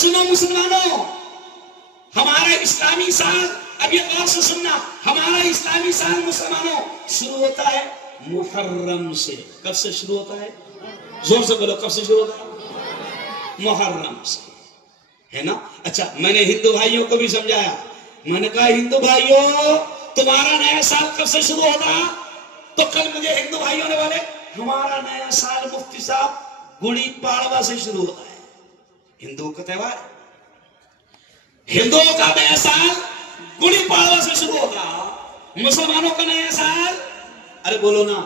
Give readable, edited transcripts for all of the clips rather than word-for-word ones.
سنو مسلمانوں، ہمارا اسلامی سال، اب یہ غور سے سننا، ہمارا اسلامی سال مسلمانوں شروع ہوتا ہے محرم سے۔ کب سے شروع ہوتا ہے؟ زور سے بولو، کب سے شروع ہوتا ہے؟ محرم سے، ہے نا؟ اچھا، میں نے ہندو بھائیوں کو بھی سمجھایا، میں نے کہا ہندو بھائیوں تمہارا نیا سال کب سے شروع ہوتا؟ تو کل مجھے ہندو بھائیوں نے بولے ہمارا نیا سال مفتی صاحب گڑی پاڑوا سے شروع ہوتا ہے۔ ہندوؤں کا تہوار، ہندوؤں کا نیا سال گڑی پاڑوا سے شروع ہوتا، مسلمانوں کا نیا سال ارے بولو نا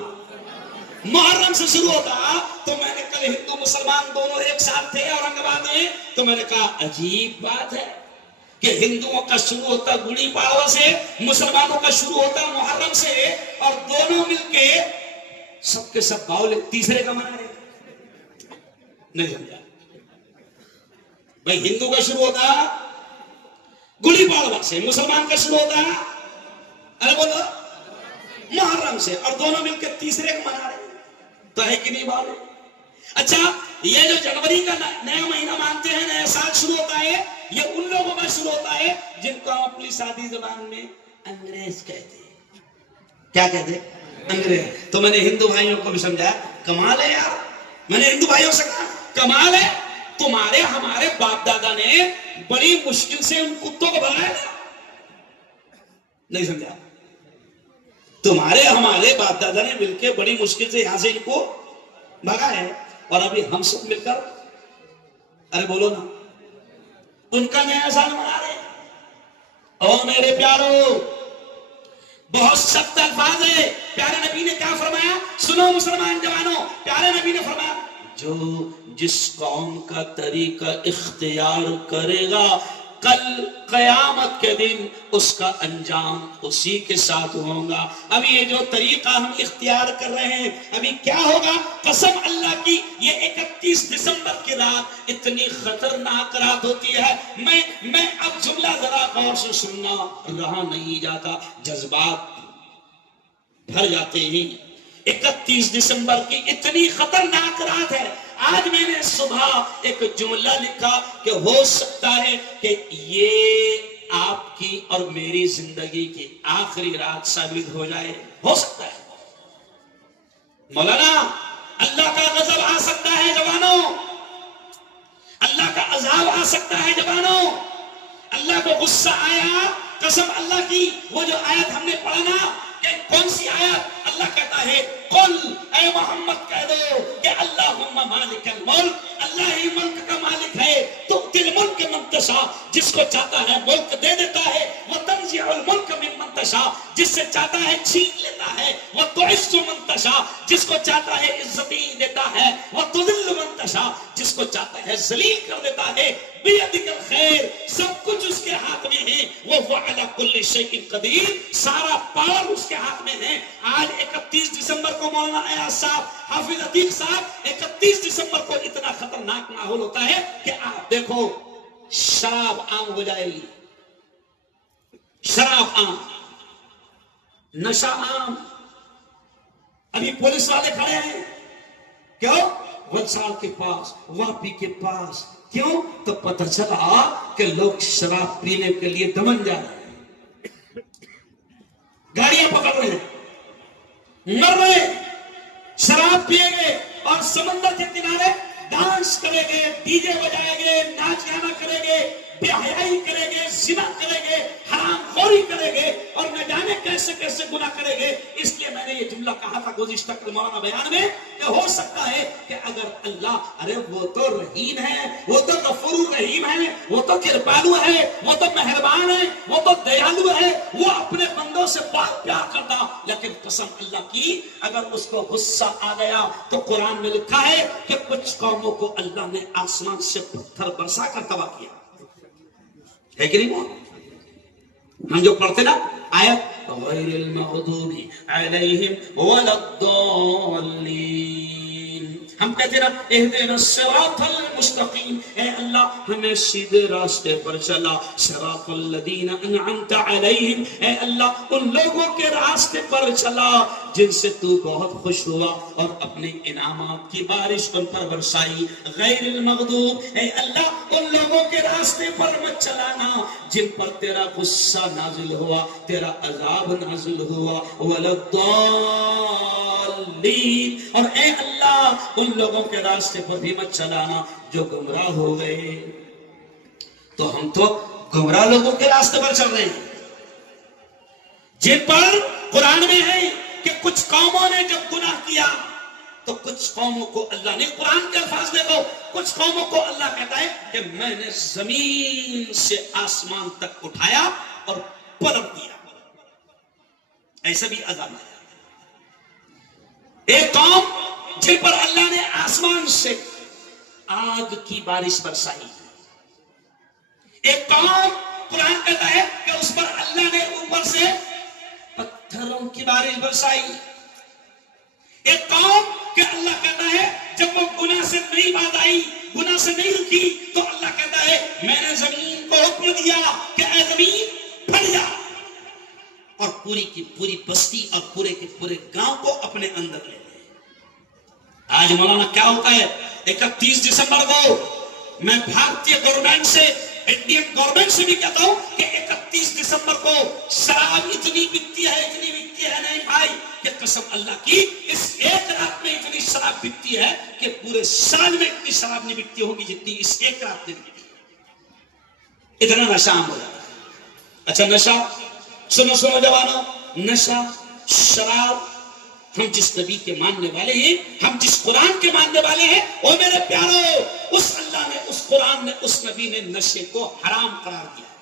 محرم سے شروع ہوتا۔ تو میں نے کل ہندو مسلمان دونوں ایک ساتھ تھے اورنگ آباد میں، تو میں نے کہا عجیب بات ہے کہ ہندوؤں کا شروع ہوتا گڑی پاڑوا سے، مسلمانوں کا شروع ہوتا محرم سے، اور دونوں مل کے سب کے سب باؤل تیسرے کا منا رہے۔ نہیں سمجھا بھائی، ہندو کا شروع ہوتا گڑی پاڑوا سے، مسلمان کا شروع ہوتا ارے بولو محرم سے، اور دونوں مل کے تیسرے کا منا رہے، تو ہے کہ نہیں بات؟ اچھا، یہ جو جنوری کا نیا مہینہ مانتے ہیں نیا سال شروع ہوتا ہے، یہ ان لوگوں کا شروع ہوتا ہے جن کو ہم اپنی سادی زبان میں انگریز کہتے ہیں۔ کیا کہتے ہیں؟ انگریز۔ تو میں نے ہندو بھائیوں کو بھی سمجھایا، کمال ہے یار، میں نے ہندو بھائیوں سے کہا کمال ہے، تمہارے ہمارے باپ دادا نے بڑی مشکل سے ان کتوں کو بھگایا تھا۔ نہیں سمجھا؟ تمہارے ہمارے باپ دادا نے مل کے بڑی مشکل سے یہاں سے ان کو بھگایا ہے، اور ابھی ہم سب مل کر ارے بولو نا ان کا نیا سال منا رہے ہیں۔ اور میرے پیارو، بہت سخت الفاظ ہے، پیارے نبی نے کیا فرمایا؟ سنو مسلمان جوانوں، پیارے نبی نے فرمایا جو جس قوم کا طریقہ اختیار کرے گا کل قیامت کے دن اس کا انجام اسی کے ساتھ ہوگا۔ ابھی یہ جو طریقہ ہم اختیار کر رہے ہیں، ابھی کیا ہوگا؟ قسم اللہ کی، یہ 31 دسمبر کی رات اتنی خطرناک رات ہوتی ہے، میں اب جملہ ذرا غور سے سننا، رہا نہیں جاتا، جذبات بھر جاتے ہیں۔ 31 دسمبر کی اتنی خطرناک رات ہے۔ آج میں نے صبح ایک جملہ لکھا کہ ہو سکتا ہے کہ یہ آپ کی اور میری زندگی کی آخری رات ثابت ہو جائے، ہو سکتا ہے مولانا۔ اللہ کا غضب آ سکتا ہے جوانوں، اللہ کا عذاب آ سکتا ہے جوانوں۔ اللہ کو غصہ آیا، قسم اللہ کی، وہ جو آیت ہم نے پڑھا نا، کہ کون سی آیت؟ اللہ کہتا ہے قل، اے محمد کہہ دو کہ اللہم مالک الملک، اللہ ہی ملک کا مالک ہے، تؤتی الملک من تشاء، جس کو چاہتا ہے ملک دے دیتا ہے، وتنزع الملک ممن تشاء، جس سے چاہتا ہے چھین لیتا ہے، وتعز من تشاء، جس کو چاہتا ہے عزتی دیتا ہے، وتذل من تشاء، جس کو چاہتا ہے ذلیل کر دیتا ہے، بیدک الخیر، سب کچھ اس کے ہاتھ میں ہے، وہ علی کل شیء قدیر، سارا پاور اس کے ہاتھ میں ہے۔ آج 31 دسمبر کو مولانا ایاز صاحب، حافظ عتیق صاحب، 31 دسمبر کو اتنا خطرناک ماحول ہوتا ہے کہ آپ دیکھو شراب عام ہو جائے گی، شراب عام، نشہ عام۔ ابھی پولیس والے کھڑے ہیں، کیوں؟ وسال کے پاس، واپی کے پاس، کیوں؟ تو پتہ چلا کہ لوگ شراب پینے کے لیے دمن جا رہے ہیں، گاڑیاں پکڑ رہے ہیں، مر رہے ہیں، شراب پیے گے، اور سمندر کے کنارے ڈانس کریں گے، ڈی جے بجائیں گے، ناچ گانا کریں گے، بے حیائی کریں گے، زنا کریں گے، حرام خوری کریں گے، اور نہ جانے کیسے کیسے گناہ کریں گے۔ اس لیے میں نے یہ جملہ کہا تھا گزشتہ مولانا بیان میں کہ ہو سکتا ہے کہ اگر اللہ، ارے وہ تو رحیم ہے، وہ تو غفور رحیم ہے، وہ تو کرپالو ہے، وہ تو مہربان ہے، وہ تو دیالو ہے، وہ اپنے بندوں سے بہت پیار کرتا، لیکن قسم اللہ کی اگر اس کو غصہ آ گیا تو قرآن میں لکھا ہے کہ کچھ قوموں کو اللہ نے آسمان سے پتھر برسا کر تباہ کیا ہے کہ نہیں؟ ہم جو پڑھتے نا آیت غیر المغضوب علیہم ولا الضالین، ہم کہتے نا اہدنا الصراط المستقیم، اے اللہ ہمیں سیدھے راستے پر چلا، صراط الذین انعمت علیہم، اے اللہ ان لوگوں کے راستے پر چلا جن سے تو بہت خوش ہوا اور اپنے انعامات کی بارش ان پر برسائی، غیر المغضوب، اے اللہ ان لوگوں کے راستے پر مت چلانا جن پر تیرا غصہ نازل ہوا، تیرا عذاب نازل ہوا، وَلَضَّالِّينَ، اور اے اللہ ان لوگوں کے راستے پر بھی مت چلانا جو گمراہ ہو گئے۔ تو ہم تو گمراہ لوگوں کے راستے پر چل رہے ہیں، جن پر قرآن میں ہے کہ کچھ قوموں نے جب گناہ کیا تو کچھ قوموں کو اللہ نے، قرآن کے الفاظ دیکھو، کچھ قوموں کو اللہ کہتا ہے کہ میں نے زمین سے آسمان تک اٹھایا اور پلٹ دیا، ایسا بھی عذاب ہے۔ ایک قوم جن پر اللہ نے آسمان سے آگ کی بارش برسائی، ایک قوم قرآن کہتا ہے کہ اس پر اللہ نے اوپر سے پتھروں کی بارش برسائی، ایک قوم کہ اللہ کہتا ہے جب وہ گناہ سے نہیں باز آئی، گناہ سے نہیں رکی، تو اللہ کہتا ہے میں نے زمین کو حکم دیا کہ اے زمین پھٹ جا، اور پوری کی پوری بستی اور پورے کے پورے گاؤں کو اپنے اندر لے لے۔ آج مولانا کیا ہوتا ہے، 31 دسمبر کو میں بھارتی گورنمنٹ سے، انڈین گورنمنٹ سے بھی کہتا ہوں کہ 31 دسمبر کو شراب اتنی بکتی ہے نہیں بھائی، کہ قسم اللہ کی اس ایک رات میں اتنی شراب بکتی ہے کہ پورے سال میں اتنی شراب نہیں بکتی ہوگی جتنی اس ایک رات میں بکتی ہے، اتنا نشہ عام ہو جاتا ہے۔ اچھا نشہ، سنو جوانوں، نشہ، شراب، ہم جس نبی کے ماننے والے ہیں، ہم جس قرآن کے ماننے والے ہیں، وہ میرے پیارو، اس اللہ نے، اس قرآن نے، اس نبی نے نشے کو حرام قرار دیا۔